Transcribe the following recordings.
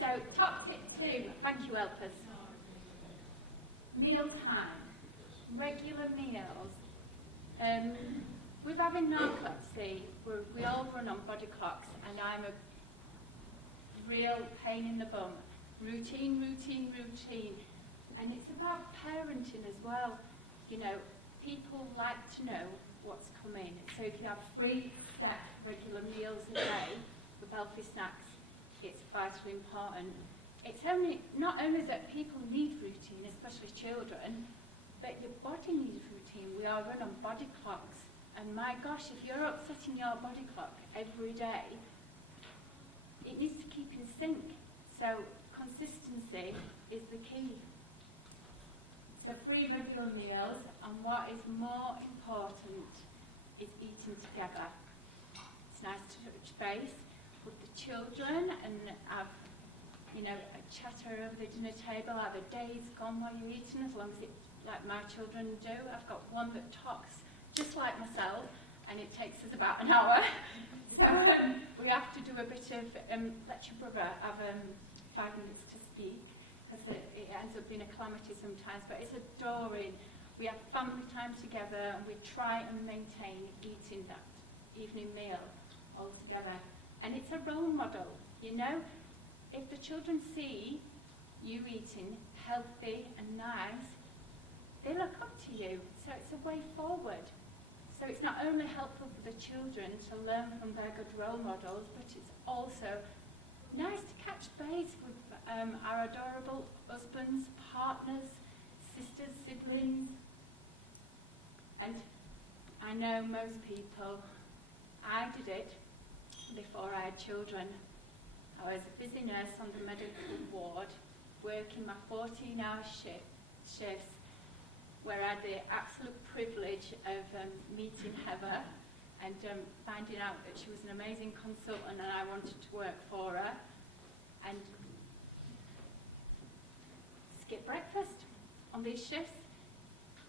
So top tip 2, thank you Elphick. Meal time, regular meals. With having narcolepsy, we all run on body clocks, and I'm a real pain in the bum. Routine. And it's about parenting as well. You know, people like to know what's coming. So if you have 3 set regular meals a day with healthy snacks, it's vitally important. It's not only that people need routine, especially children, but your body needs routine. We are run on body clocks. And my gosh, if you're upsetting your body clock every day, it needs to keep in sync. So consistency is the key. So 3 regular meals, and what is more important is eating together. It's nice to touch base with the children and have, you know, a chatter over the dinner table, have a day's gone while you're eating, as long as it, like my children do. I've got one that talks just like myself, and it takes us about an hour. So we have to do a bit of, let your brother have 5 minutes to speak, because it ends up being a calamity sometimes, but it's adoring. We have family time together, we try and maintain eating that evening meal all together. And it's a role model, you know? If the children see you eating healthy and nice, they look up to you, so it's a way forward. So it's not only helpful for the children to learn from their good role models, but it's also nice to catch base with our adorable husbands, partners, sisters, siblings. And I know most people, I did it before I had children. I was a busy nurse on the medical ward, working my 14-hour shifts, where I had the absolute privilege of meeting Heather and finding out that she was an amazing consultant and I wanted to work for her. And skip breakfast on these shifts.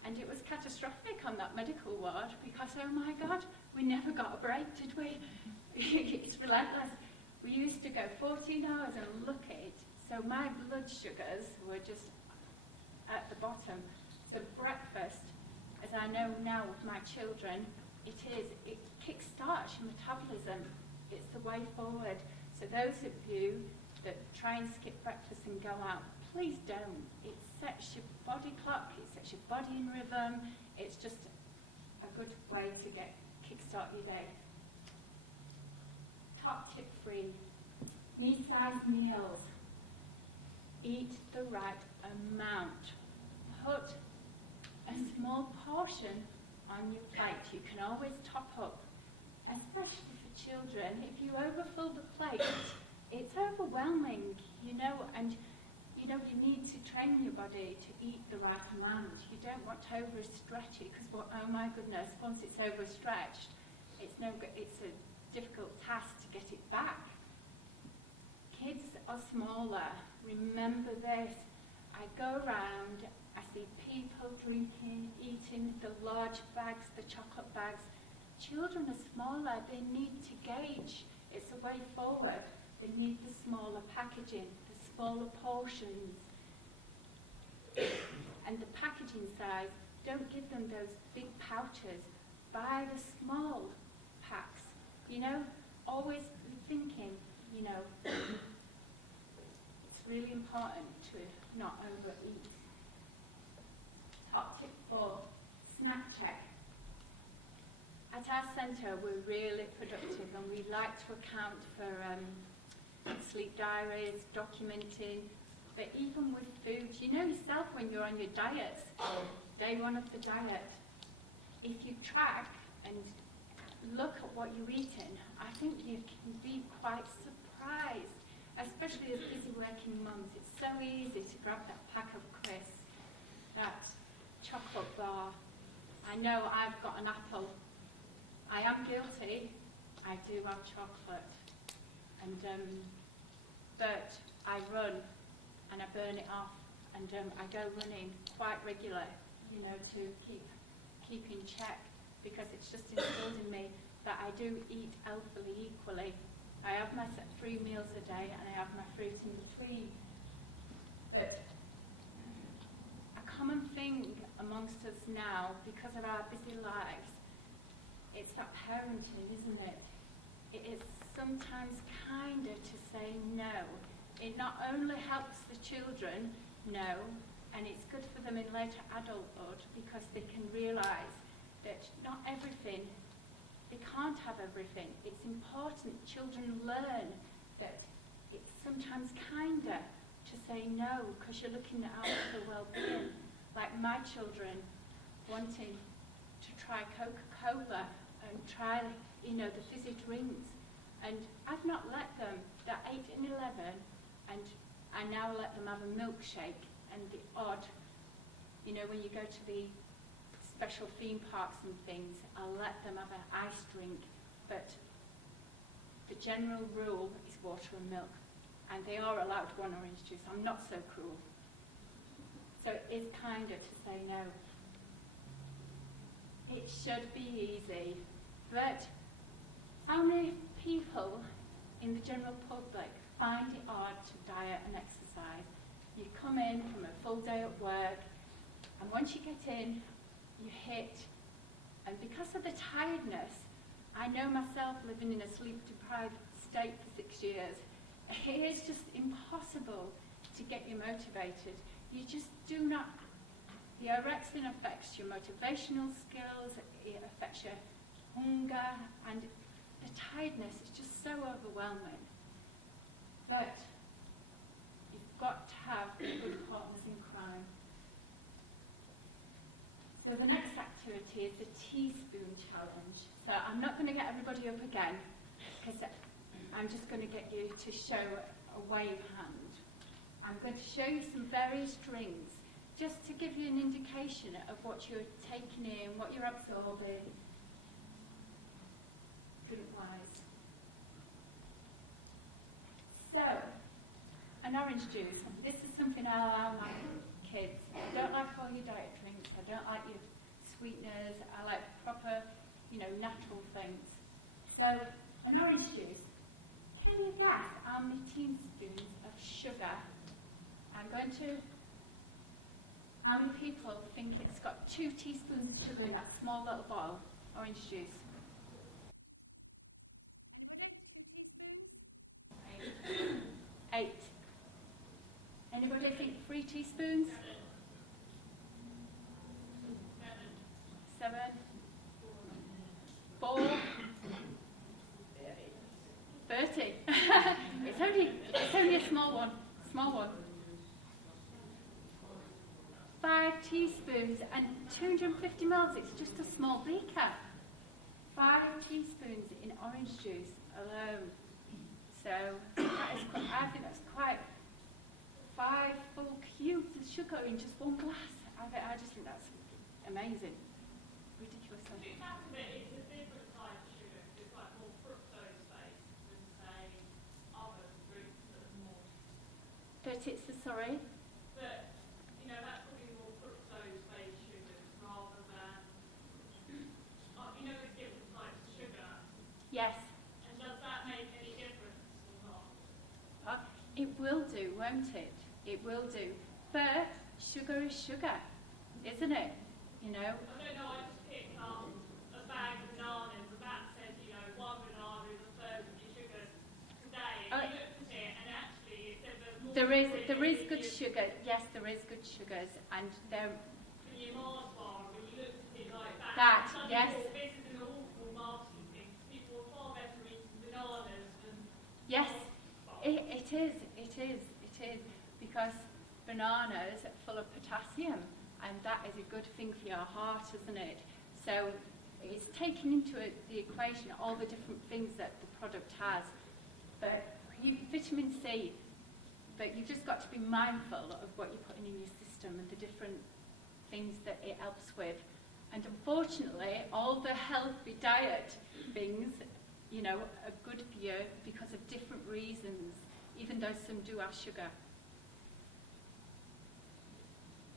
And it was catastrophic on that medical ward because, oh my God, we never got a break, did we? It's relentless. We used to go 14 hours and look at it. So my blood sugars were just at the bottom. So breakfast, as I know now with my children, it kickstarts your metabolism. It's the way forward. So those of you that try and skip breakfast and go out, please don't. It sets your body clock, it sets your body in rhythm. It's just a good way to kickstart your day. Top tip 3, me-sized meals. Eat the right amount. Put a small portion on your plate. You can always top up, especially for children. If you overfill the plate, it's overwhelming, you know, and you know you need to train your body to eat the right amount. You don't want to overstretch it because, oh my goodness, once it's overstretched, it's a difficult task to get it back. Kids are smaller. Remember this. I go around, I see people drinking, eating the large bags, the chocolate bags. Children are smaller. They need to gauge. It's a way forward. They need the smaller packaging, the smaller portions. And the packaging size, don't give them those big pouches. Buy the small packs. You know, always be thinking, you know, it's really important to not overeat. Top tip 4, snack check. At our centre, we're really productive and we like to account for sleep diaries, documenting, but even with food, you know yourself when you're on your diets, day 1 of the diet, if you track and look at what you're eating, I think you can be quite surprised, especially as busy working mums. It's so easy to grab that pack of crisps, that chocolate bar. I know I've got an apple. I am guilty. I do have chocolate. And but I run and I burn it off, and I go running quite regularly, you know, to keep in check, because it's just instilled in me that I do eat healthily equally. I have my 3 meals a day and I have my fruit in between. But a common thing amongst us now, because of our busy lives, it's that parenting, isn't it? It is sometimes kinder to say no. It not only helps the children know, and it's good for them in later adulthood because they can realise that not everything, they can't have everything. It's important children learn that it's sometimes kinder to say no because you're looking out for the well-being. Like my children wanting to try Coca-Cola and try, the fizzy drinks. And I've not let them, they're 8 and 11, and I now let them have a milkshake and the odd, when you go to the special theme parks and things, I'll let them have an ice drink. But the general rule is water and milk. And they are allowed one orange juice. I'm not so cruel. So it is kinder to say no. It should be easy. But how many people in the general public find it hard to diet and exercise? You come in from a full day at work, and once you get in, you hit. And because of the tiredness, I know myself living in a sleep-deprived state for 6 years, it is just impossible to get you motivated. You just do not. The Orexin affects your motivational skills, it affects your hunger, and the tiredness is just so overwhelming. But you've got to have good partners in crime. So the next activity is the teaspoon challenge. So I'm not going to get everybody up again, because I'm just going to get you to show a wave hand. I'm going to show you some various drinks, just to give you an indication of what you're taking in, what you're absorbing, drink-wise. So, an orange juice. This is something I allow my kids. I don't like all your diet drinks. I don't like your sweeteners. I like proper, natural things. So, an orange juice. Can you guess how many teaspoons of sugar? How many people think it's got 2 teaspoons of sugar in that small little bottle, orange juice? Anybody? 2 teaspoons? 8. Anybody think 3 teaspoons? 7. 4. 30. It's only a small one. Small one. 5 teaspoons and 250 ml. It's just a small beaker. 5 teaspoons in orange juice alone. So I think that's quite 5 full cubes of sugar in just one glass. I just think that's amazing. Ridiculous. It's a different type of sugar. It's like more fructose-based than, say, other fruits that are more. That it's sorry? But, that's probably more fructose-based sugars rather than, the different types of sugar. Yes. And does that make any difference or not? It will do, won't it? It will do. But sugar is sugar, isn't it? I don't know, I just picked up a bag of bananas, and that said, 1 banana is a third of your sugar today. And you looked at it, and actually it said there's more. There is good sugar. Yes, there is good sugars, and there. In your Mars bar, when you looked at it like that. That, yes. This is an awful marketing thing. People are far better eating bananas than. Yes, it is, because bananas are full of potassium, and that is a good thing for your heart, isn't it? So it's taken into the equation all the different things that the product has. But vitamin C, but you've just got to be mindful of what you're putting in your system and the different things that it helps with. And unfortunately, all the healthy diet things, are good for you because of different reasons, even though some do have sugar.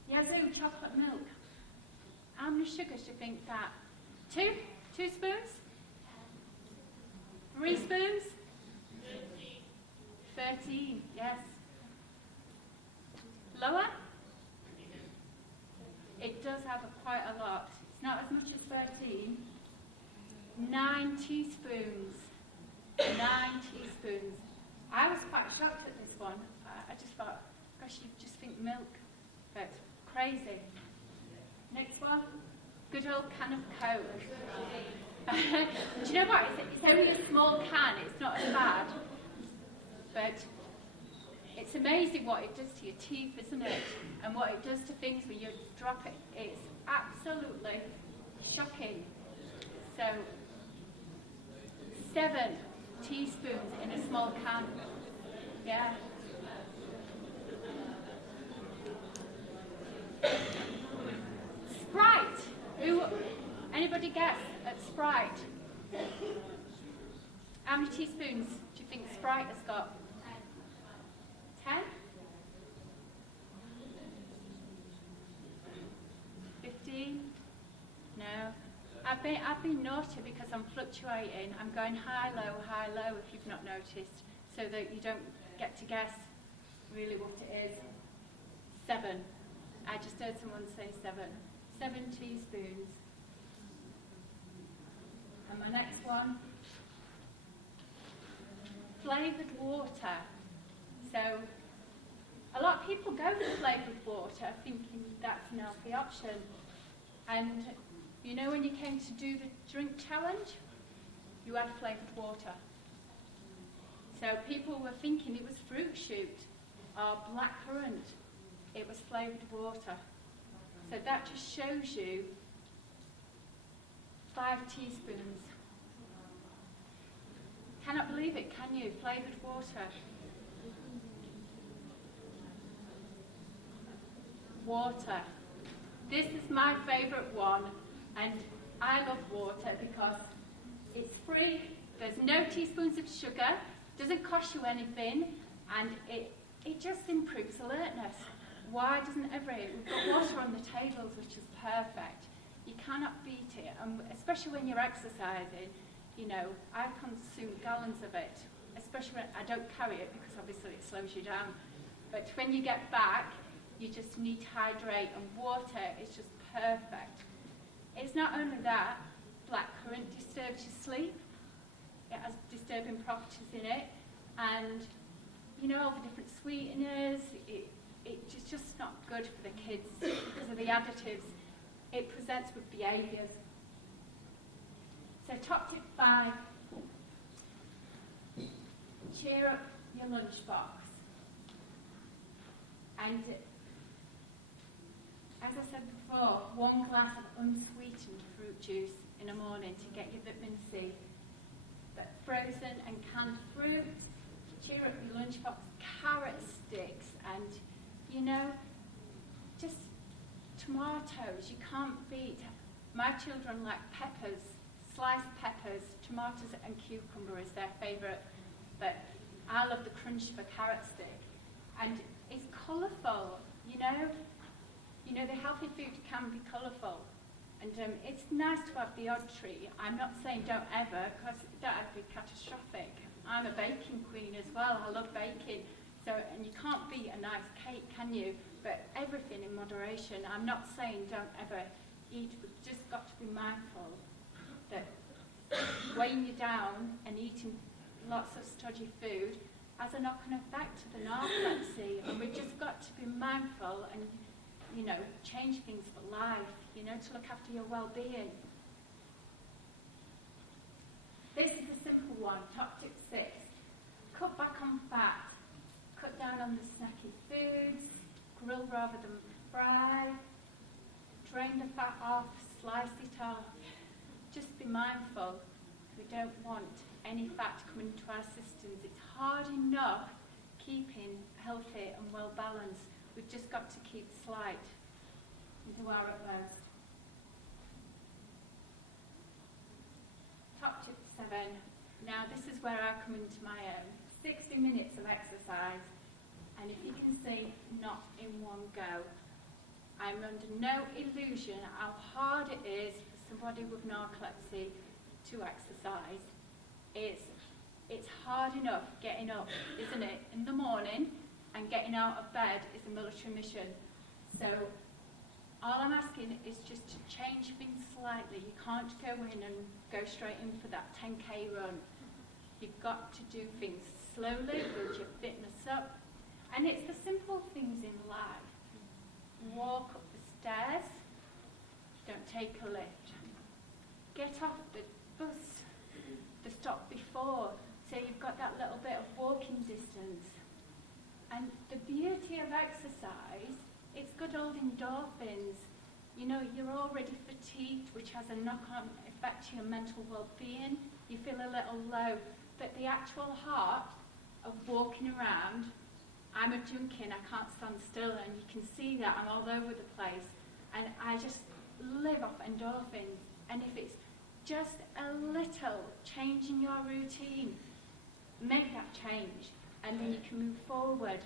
Yazoo chocolate milk. How many sugars do you think that? 2? 2 spoons? 3 spoons? 13, yes. Lower? It does have quite a lot. It's not as much as 13. 9 teaspoons. 9 teaspoons. I was quite shocked at this one. I just thought, gosh, you just think milk. But crazy. Next one. Good old can of Coke. Do you know what? It's only a small can. It's not as bad. But it's amazing what it does to your teeth, isn't it? And what it does to things when you drop it. It's absolutely shocking. So, 7 teaspoons in a small can. Yeah. Sprite. Anybody guess at Sprite? How many teaspoons do you think Sprite has got? 10? 15? No. I've been naughty because I'm fluctuating. I'm going high, low, if you've not noticed, so that you don't get to guess really what it is. 7. I just heard someone say 7. 7 teaspoons. And my next one, flavoured water. So a lot of people go for flavoured water thinking that's an healthy option. And you know when you came to do the drink challenge, you had flavoured water. So people were thinking it was fruit shoot or blackcurrant. It was flavoured water. So that just shows you 5 teaspoons. Cannot believe it, can you? Flavoured water. Water. This is my favourite one, and I love water because it's free, there's no teaspoons of sugar, doesn't cost you anything, and it just improves alertness. Why doesn't we've got water on the tables, which is perfect. You cannot beat it, especially when you're exercising. You know, I consume gallons of it, especially when I don't carry it because obviously it slows you down. But when you get back, you just need to hydrate, and water is just perfect. It's not only that, blackcurrant disturbs your sleep. It has disturbing properties in it, and you know all the different sweeteners. It's just not good for the kids because of the additives it presents with behaviours. So top tip 5, cheer up your lunchbox. And as I said before, 1 glass of unsweetened fruit juice in the morning to get your vitamin C. But frozen and canned fruit, cheer up your lunchbox, carrot sticks, and you know, just tomatoes, you can't beat. My children like peppers, sliced peppers, tomatoes and cucumber is their favourite, but I love the crunch of a carrot stick. And it's colourful, you know. You know, the healthy food can be colourful. And it's nice to have the odd treat. I'm not saying don't ever, because that would be catastrophic. I'm a baking queen as well, I love baking. So, and you can't beat a nice cake, can you? But everything in moderation. I'm not saying don't ever eat, but just got to be mindful that weighing you down and eating lots of stodgy food has a knock-on effect to the narcolepsy. And we've just got to be mindful and, you know, change things for life, you know, to look after your well-being. This is a simple one, top tip 6. Cut back on fat. Cut down on the snacky foods, grill rather than fry, drain the fat off, slice it off. Just be mindful. We don't want any fat coming into our systems. It's hard enough keeping healthy and well balanced. We've just got to keep slight and do our utmost. Top tip 7. Now this is where I come into my own. 60 minutes of exercise, and if you can see, not in one go. I'm under no illusion how hard it is for somebody with narcolepsy to exercise. It's It's hard enough getting up, isn't it, in the morning, and getting out of bed is a military mission. So all I'm asking is just to change things slightly. You can't just go in and go straight in for that 10k run. You've got to do things slowly, build your fitness up. And it's the simple things in life. Walk up the stairs, don't take a lift. Get off the bus, the stop before, so you've got that little bit of walking distance. And the beauty of exercise, it's good old endorphins. You know, you're already fatigued, which has a knock-on effect to your mental well-being. You feel a little low. But the actual heart of walking around, I'm a junkie and I can't stand still, and you can see that I'm all over the place. And I just live off endorphins. And if it's just a little change in your routine, make that change, and then you can move forward.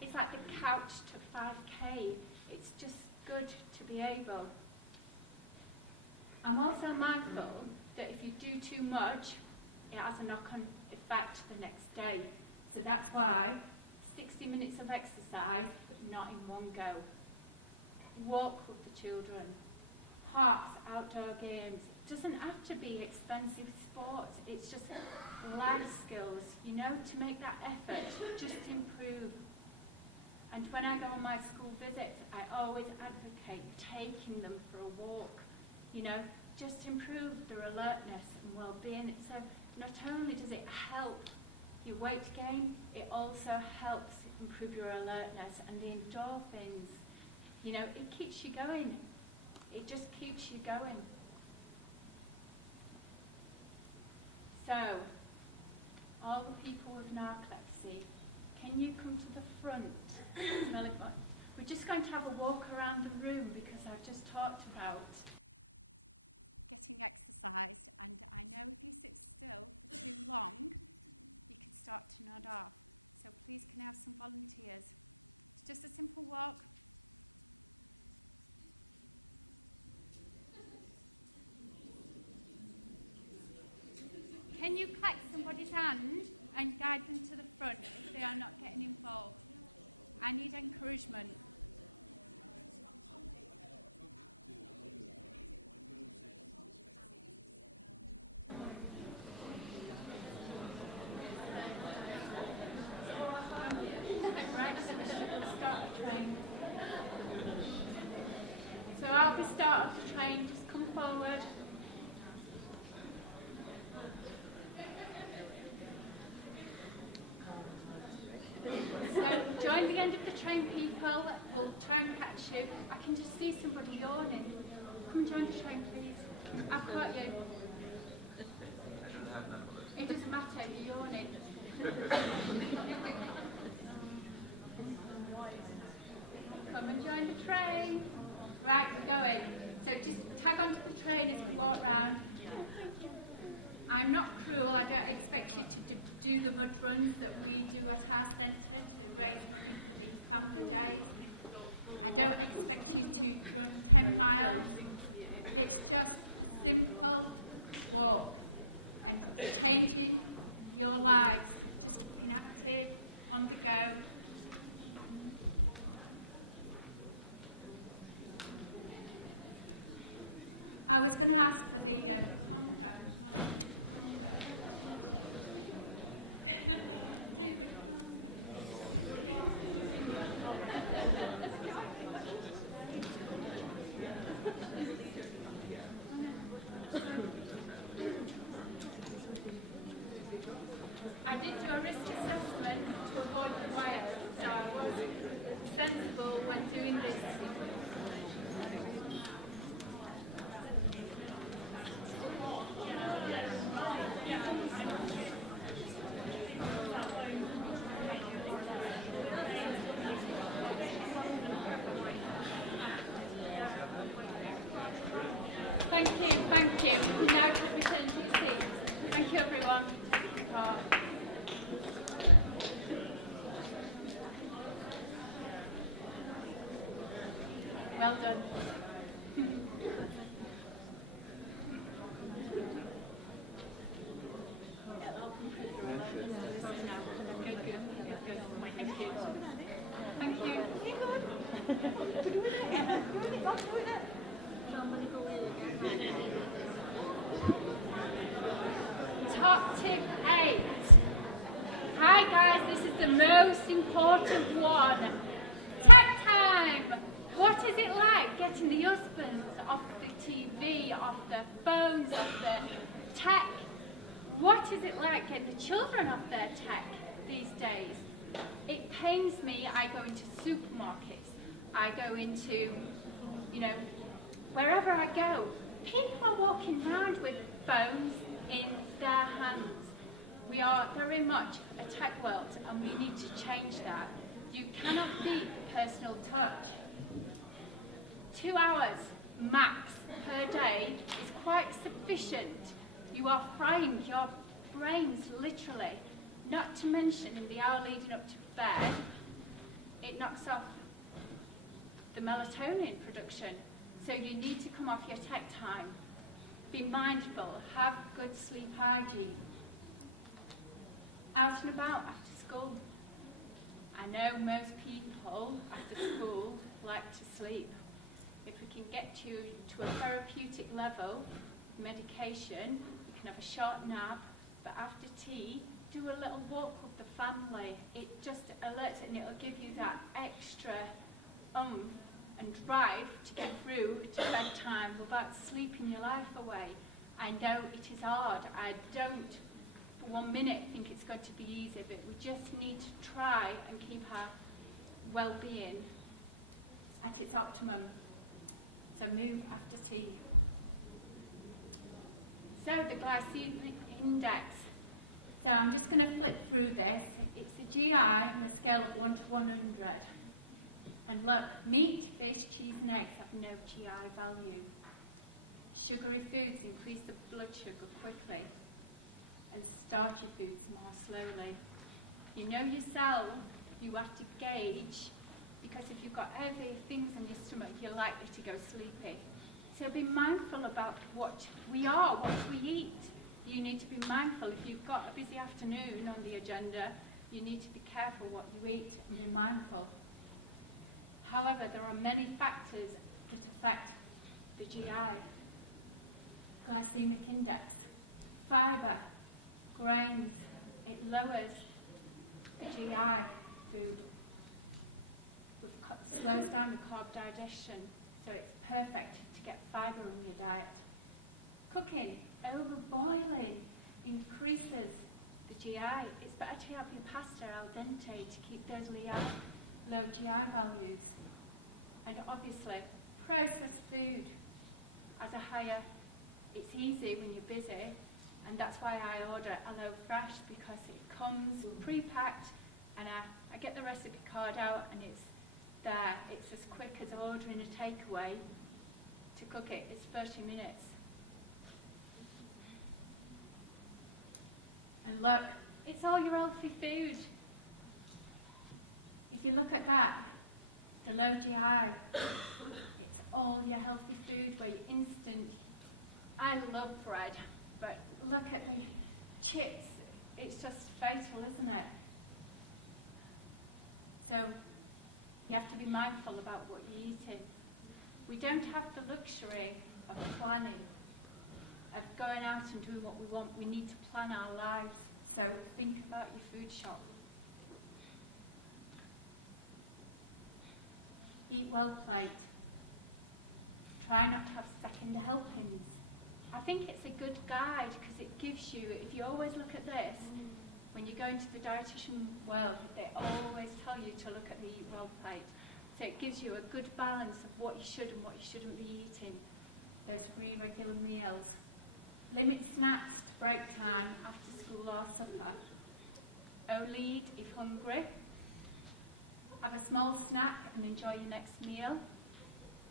It's like the couch to 5k. It's just good to be able. I'm also mindful that if you do too much, it has a knock-on effect the next day. So that's why 60 minutes of exercise, but not in one go. Walk with the children. Parks, outdoor games. Doesn't have to be expensive sports. It's just life skills, you know, to make that effort, just improve. And when I go on my school visits, I always advocate taking them for a walk, you know, just improve their alertness and well-being. So not only does it help your weight gain, it also helps improve your alertness and the endorphins. You know, it keeps you going. It just keeps you going. So, all the people with narcolepsy, can you come to the front? We're just going to have a walk around the room because I've just talked about getting exercised, and I know if you sit still for too long, you can start to nod off. So please can I have some volunteers? It's just a simple walk. Can you catch somebody's hand and guide them to the front if they are not getting involved? I need encouragement. Right, so we'll start the train. So I'll be start of the train, just come forward. Join the end of the train, people. We'll try and catch you. I can just see somebody yawning. Come and join the train, please. I've got you. It doesn't matter, you're yawning. Come and join the train. Right, we're going. So just tag onto the train as we walk round. I'm not cruel. I don't expect you to do the mud runs that we do at our centre to raise money for the family days. I don't expect you to run 10 miles. It's just a simple walk and changing your lives, just keeping active, on the go. I was going to ask for the conga. Do the conga. I did do a risk assessment to avoid the wires, so I was sensible when doing this. Thank you. You can now return to your seats. Thank you, everyone. Well done. Yeah, that'll improve your Top tip 8. Hi guys, this is the most important one. Tech time! What is it like getting the husbands off the TV, off their phones, off their tech? What is it like getting the children off their tech these days? It pains me. I go into supermarkets, I go into, wherever I go, people are walking around with phones in their hands. We are very much a tech world and we need to change that. You cannot beat personal touch. 2 hours max per day is quite sufficient. You are frying your brains literally. Not to mention in the hour leading up to bed, it knocks off the melatonin production. So you need to come off your tech time. Be mindful, have good sleep hygiene. Out and about after school. I know most people after school like to sleep. If we can get you to a therapeutic level, medication, you can have a short nap, but after tea, do a little walk with the family. It just alerts it and it'll give you that extra oomph and drive to get through to bedtime without sleeping your life away. I know it is hard. I don't for 1 minute think it's going to be easy, but we just need to try and keep our well-being at its optimum. So move after tea. So the glycemic index. So I'm just going to flip through this. It's the GI on a scale of 1 to 100. And look, meat, fish, cheese and eggs have no GI value. Sugary foods increase the blood sugar quickly and starchy foods more slowly. You know yourself, you have to gauge, because if you've got heavy things in your stomach, you're likely to go sleepy. So be mindful about what we eat. You need to be mindful. If you've got a busy afternoon on the agenda, you need to be careful what you eat and be mindful. However, there are many factors that affect the GI. Glycemic index, fibre, grains, it lowers the GI food. Slows down the carb digestion, so it's perfect to get fibre in your diet. Cooking, overboiling, increases the GI. It's better to have your pasta al dente to keep those low GI values. And obviously, processed food has a higher, it's easy when you're busy, and that's why I order Hello Fresh, because it comes pre-packed, and I get the recipe card out and it's there. It's as quick as ordering a takeaway. To cook it, it's 30 minutes. And look, it's all your healthy food. If you look at that, the low GI, it's all your healthy food where you instant. I love bread, but look at the chips. It's just fatal, isn't it? So you have to be mindful about what you're eating. We don't have the luxury of planning, of going out and doing what we want. We need to plan our lives. So think about your food shop. Eat well plate. Try not to have second helpings. I think it's a good guide because it gives you, if you always look at this, when you go into the dietitian world, they always tell you to look at the eat well plate. So it gives you a good balance of what you should and what you shouldn't be eating. Those 3 regular meals. Limit snacks to break time, after school or supper. Only eat if hungry. Have a small snack and enjoy your next meal.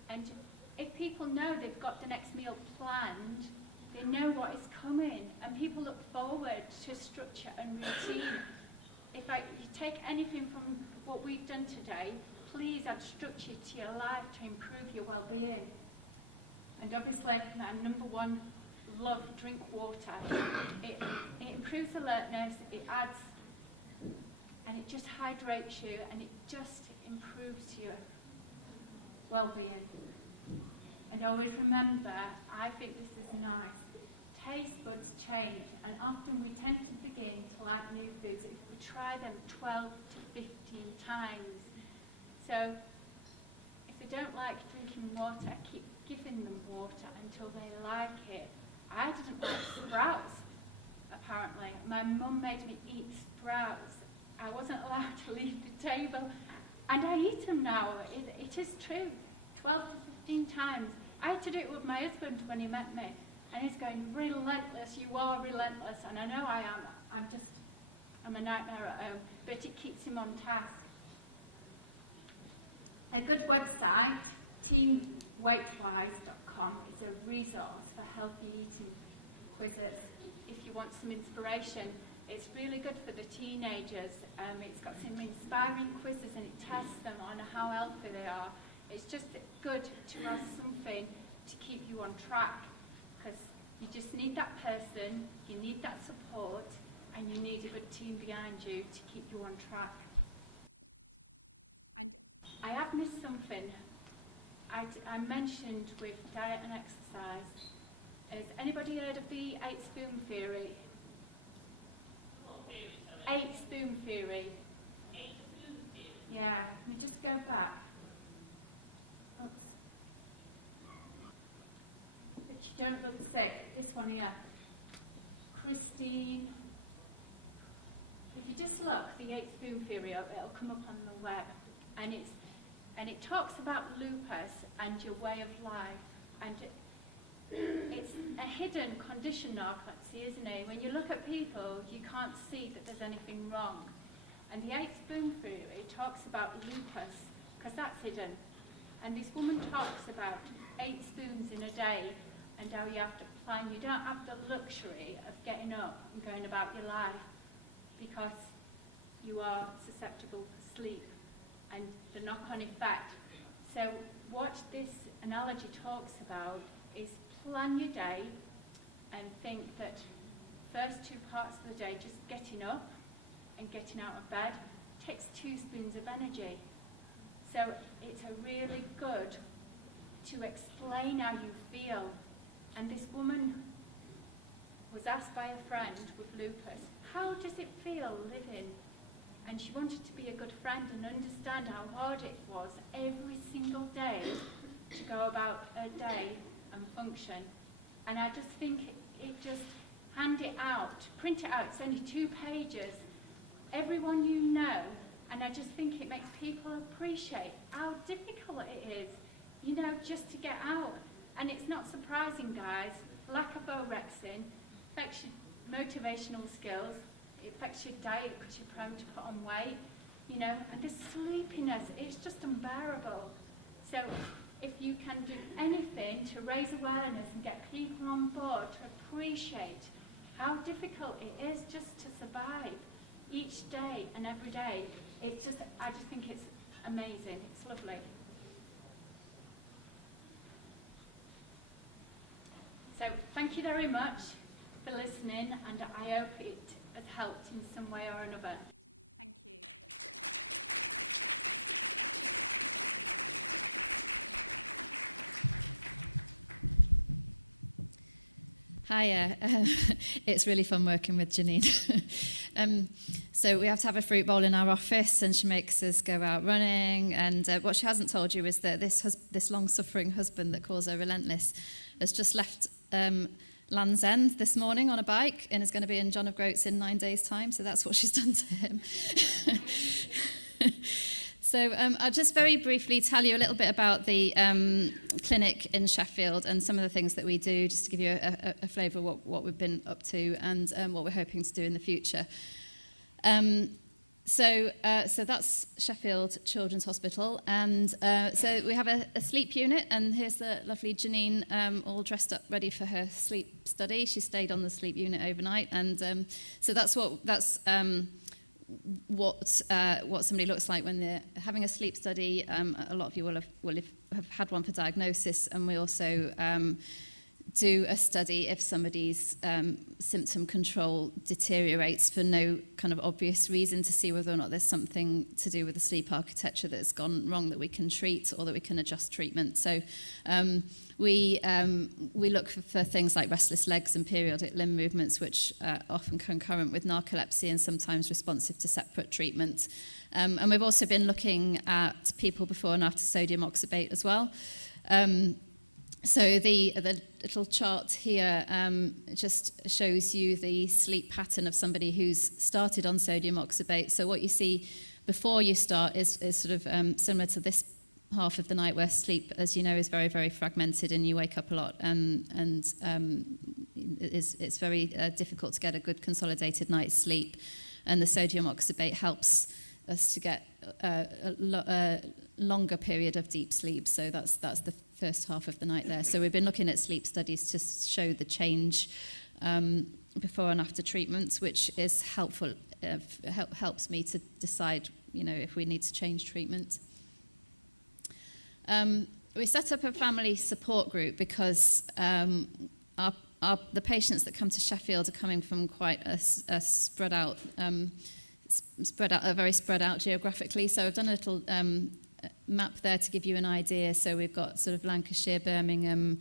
And if people know they've got the next meal planned, they know what is coming, and people look forward to structure and routine. If you take anything from what we've done today, please add structure to your life to improve your well-being. And obviously, my number one, love, drink water. It improves alertness, it adds, and it just hydrates you, and it just improves your well-being. And always remember, I think this is nice, taste buds change, and often we tend to begin to like new foods if we try them 12 to 15 times. So if they don't like drinking water, I keep giving them water until they like it. I didn't like sprouts, apparently. My mum made me eat sprouts. I wasn't allowed to leave the table, and I eat them now. It is true, 12 to 15 times. I had to do it with my husband when he met me, and he's going, relentless, you are relentless, and I know I am. I'm a nightmare at home, but it keeps him on task. A good website, teamweightwise.com, is a resource for healthy eating quizzes. If you want some inspiration, it's really good for the teenagers. It's got some inspiring quizzes and it tests them on how healthy they are. It's just good to have something to keep you on track, because you just need that person, you need that support, and you need a good team behind you to keep you on track. And I have missed something. I mentioned with diet and exercise. Has anybody heard of the 8-spoon theory? 8-spoon theory. Yeah, let me just go back. Oops. But you don't look sick. This one here. Christine. If you just look, the 8-spoon theory, it'll come up on the web. And it talks about lupus and your way of life. And it's a hidden condition, narcolepsy, isn't it? When you look at people, you can't see that there's anything wrong. And the 8-spoon theory talks about lupus, because that's hidden. And this woman talks about 8 spoons in a day and how you have to plan. You don't have the luxury of getting up and going about your life because you are susceptible to sleep and the knock-on effect. So what this analogy talks about is plan your day and think that first 2 parts of the day, just getting up and getting out of bed, takes 2 spoons of energy. So it's a really good to explain how you feel. And this woman was asked by a friend with lupus, how does it feel living? And she wanted to be a good friend and understand how hard it was every single day to go about her day and function. And I just think it just hand it out, print it out, it's only 2 pages, everyone you know, and I just think it makes people appreciate how difficult it is, you know, just to get out. And it's not surprising, guys, lack of Orexin affects your motivational skills, it affects your diet because you're prone to put on weight, you know, and the sleepiness, it's just unbearable. So if you can do anything to raise awareness and get people on board to appreciate how difficult it is just to survive each day and every day, it's just, I just think it's amazing, it's lovely. So thank you very much for listening, and I hope it has helped in some way or another. Thank you. Hiya, it's really fun working with Janine. So we have to have a fruit bowl in our office and she makes us go out running, and what she hasn't told you is that this long-suffering husband that calls her relentless has just left Land's End this morning on a bike and is going to be in John of Groats in 9 days' time, so that's what she's done to him. So I'll just very briefly tell you a little bit about the clinic in Sheffield and some of the things that we do, just to give you a flavour of what we've been up to and what we're hoping to do in the future. So that's Sheffield Children's Hospital, and so we have a sleep unit, and here's the lovely Janine all dressed up ready for her sleep study. She stayed on the sleep unit overnight, and so that's what somebody looks like when they're having a sleep study. A lot of you will have had one for diagnosis, and we also do a study if somebody's symptom control deteriorates for no kind of obvious reason, to see whether or not there's something to do with the sleep architecture that's gone wrong that we can treat or that we can adjust treatment. So we look for things like restless legs and periodic limb movements, which are often concurrent with narcolepsy and sometimes responsive to separate treatment. And we've also been looking at people before and after sodium oxybate as well. So the little chart here just shows you the sleep pattern of somebody who's started on sodium oxybate. So what you see before you start is sort of similar to this half of the night, where sleep, as you know, is very, very fragmented and you wake up a lot, and it's very difficult to get a good consolidated night's sleep. And the sodium oxybate helps us to get a longer period of deep sleep. So that's the first half of the night there. So we've been looking at sleep studies to show the change before and after treatments, which is helpful. Helps me to decide, if we need to change treatment. We set up a family support group because the patients that come to Sheffield are coming from quite a spread out, very spread out geographically. So I've done a little map there to give you an idea. So we've got sort of Lancashire, Birmingham,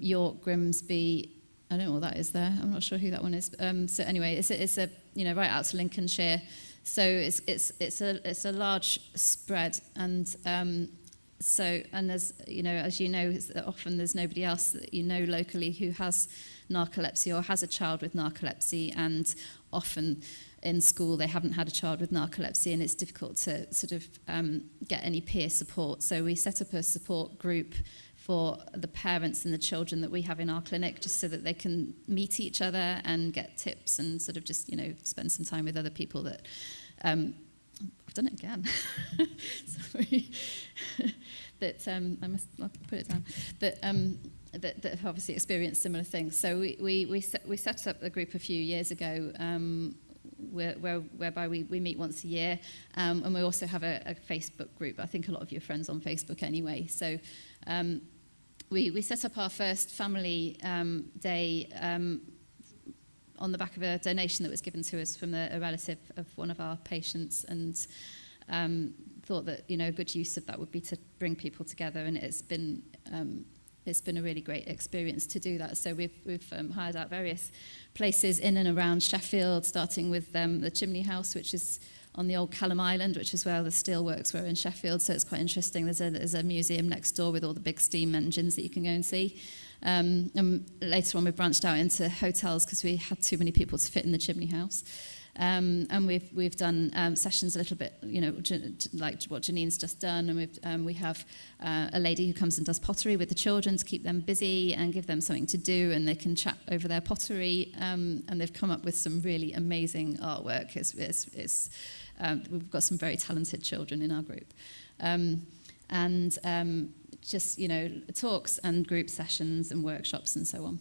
York, Grimsby. I don't know what that is there. I'm not sure who that one is. So anyway, it's a right out to Lincolnshire. So it's a large spread, and as you know, often there's nobody else that locally who has narcolepsy or has a child with narcolepsy, and often in school they haven't had a child with narcolepsy, and it's difficult to sort of get any peer support. So we set up a support group for the parents and the children that we have in our clinic, just so that they can meet each other and get tips and sort of just spend some time with other people that I've done it again. Sorry. I'll put it down. That have obviously experienced similar things. So we set up a group a few years ago, whereby we meet once a year, and we also have a Facebook group. I think a lot of your friends on Facebook anyway. So we set up our first family day on the back of a donation that was given to us from a relative of one of our patients, and thought that a good use of that would be to bring people together, and it's been a really great experience to do that. So we've hired out various places in and around Sheffield, starting with the Chimney House, which is on the old Callum Island, which is where the steelworks were in Sheffield. So it's quite interesting. There's a museum next door with all the big steam engines that you can go and see. And later on we branched out into hotels because we had too many people to fit in the Chimney House. And we've done sessions a little bit, like what Janine's just done, and we have a lady who comes and does pottery with the children to keep them busy and give them something to do, and they can chat over their pottery. And they've come up with some really amazing artwork. We've got some very talented children in our group, just talks and group sessions and workshops and so on.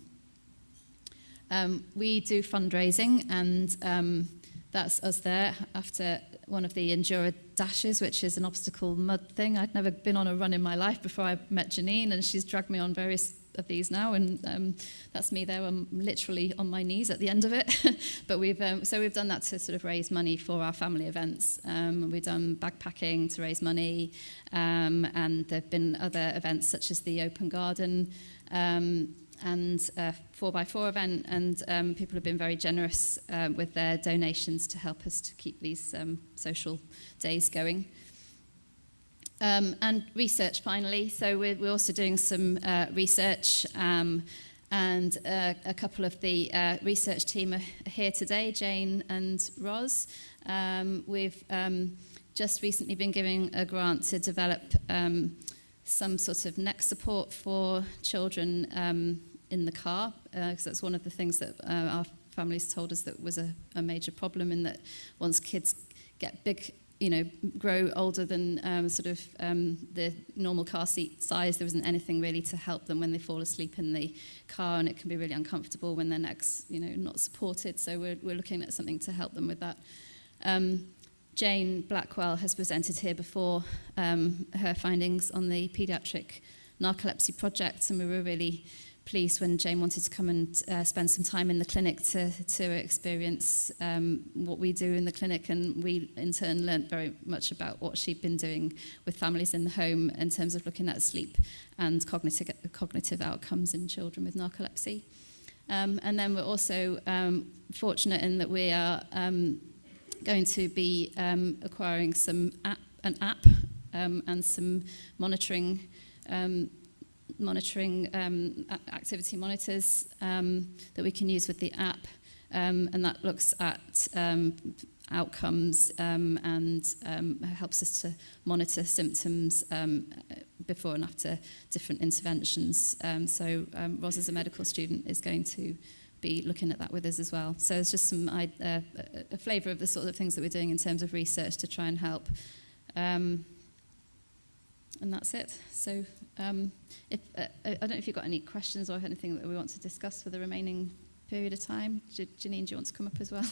We do fundraising, and that's us there after one of the Endura dashes, which is an obstacle mud thing. I'd never been on a run in my life before I met Janine, and she's dragged me on various of these now, and that's me there. I'm literally on my knees at the end of it. But we've done that to sort of raise money for our family events. We've done backpacking to raise money, and there have been other events such as the Open Garden, and 4x4 event, and people have been very generous with their donations to help us to keep these social days going. And research, finally. So we're also doing some research, and a couple of the research team are here today, Jane and Roz. We've just recently been given a grant to develop some sort of neck support for children in the car, because that's one of the things that our families told us that was a major problem, in that once kids get big, grow older than the normal car seat size, there isn't anything really to help them when they fall asleep in the car, and it can be really uncomfortable when their neck's not supported. So we're looking at something to help them with that. Jane Blackwell has presented here before her findings on the paediatric narcolepsy project, and we were really pleased when Jane wanted to come and spend some time in the clinic to experience what we do in the clinic, and we in turn learnt very much about what she'd been doing with families in the home in terms of looking at sleep and cognitive outcomes in children with narcolepsy. And then we're also fortunate in that we are going to be acquiring an app and some monitoring activity monitors that we can use with the app, and that looks at outcomes and helps us to monitor symptoms before and after different interventions. So Ros, as a medical student, is going to be looking at that with us as well. So it's just a flavour of the sort of things that we're doing in terms of research to try and help. And that's it. So I don't know if you've got any questions or anything that we want to discuss for the remaining period of time. Janine, do you want to come up as well?